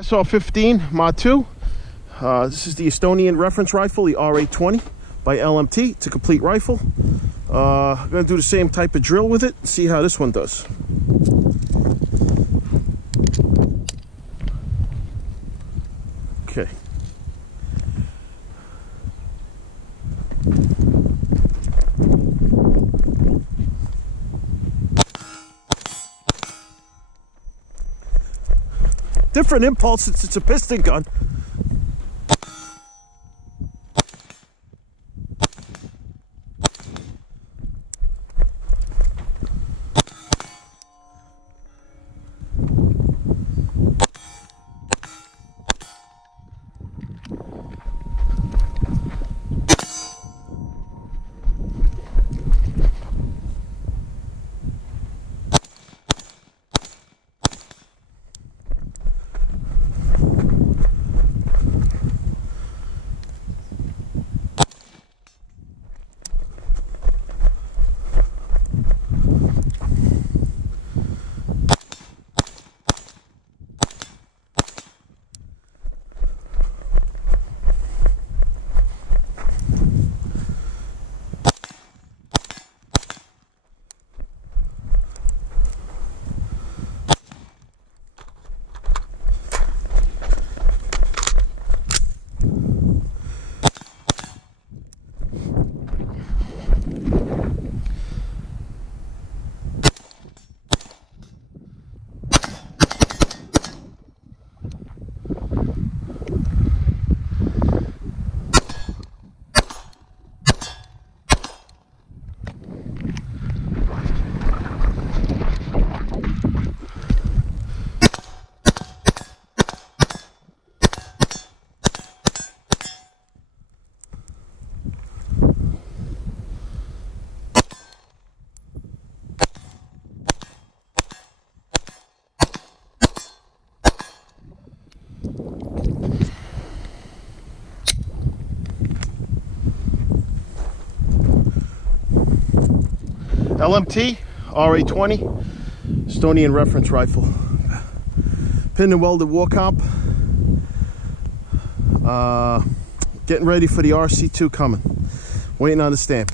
SR15 Mod 2. This is the Estonian reference rifle, the RA20 by LMT. It's a complete rifle. I'm going to do the same type of drill with it, see how this one does. Okay. Different impulse since it's a piston gun. LMT RA20 Estonian reference rifle. Pin and welded war comp. Getting ready for the RC2 coming. Waiting on the stamp.